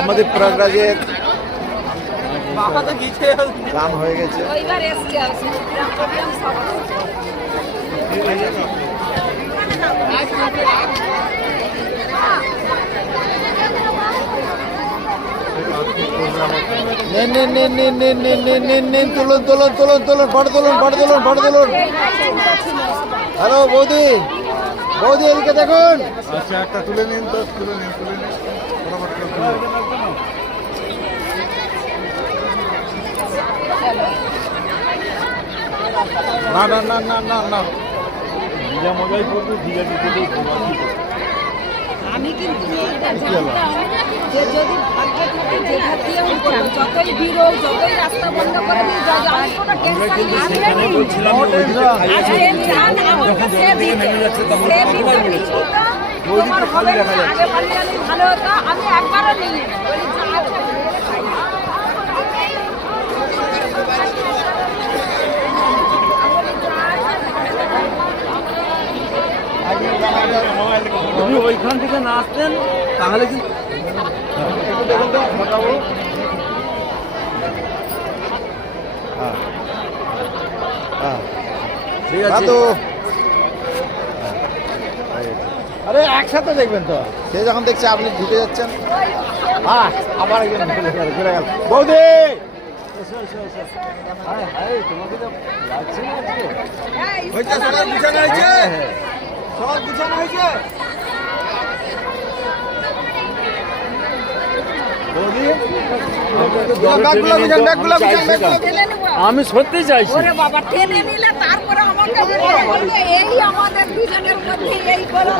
আমাদের প্রয়াগরাজের গান হয়ে গেছে। তুলুন তুলুন তুলুন তুলুন ফটো তুলুন ফটো তুলুন ফটো তুলুন। হ্যালো বৌদি, বৌদি এদিকে দেখুন। আচ্ছা একটা তুলে নিন তো, তুলে নিন তুলে নিন। না না না না না না, যা মজাই করবো ঠিক আছে। আমি কিন্তু এইটা জানতাম যে যদি ভাগ্য থাকে যেটা দিয়ে উঠবো, যতই ভিড় হোক, যতই রাস্তা বন্ধ করে দিই, আমি কোনো টেনশন তোমার হবে না। আগে বললে আমি ভালো হতো, আমি একবারও নিই যদি ওইখান থেকে না আসতেন তাহলে কিন্তু দেখুন তো মোটাবো। ঠিক আছে। আরে একসাথে দেখবেন তো, সে যখন দেখছে আপনি ঢুকে যাচ্ছেন। হ্যাঁ আবার একজন ঘুরে গেল। বৌদি তোমাকে তো লাগছে না আজকে? হয়েছে, সবার বিছানা হয়েছে, সবার বিছানা হয়েছে। আমি সত্যি চাইছি। ওরে বাবা, টেনে নিলে তারপরে আমাকে বলবে এই আমাদের দুজনের মধ্যে এই করে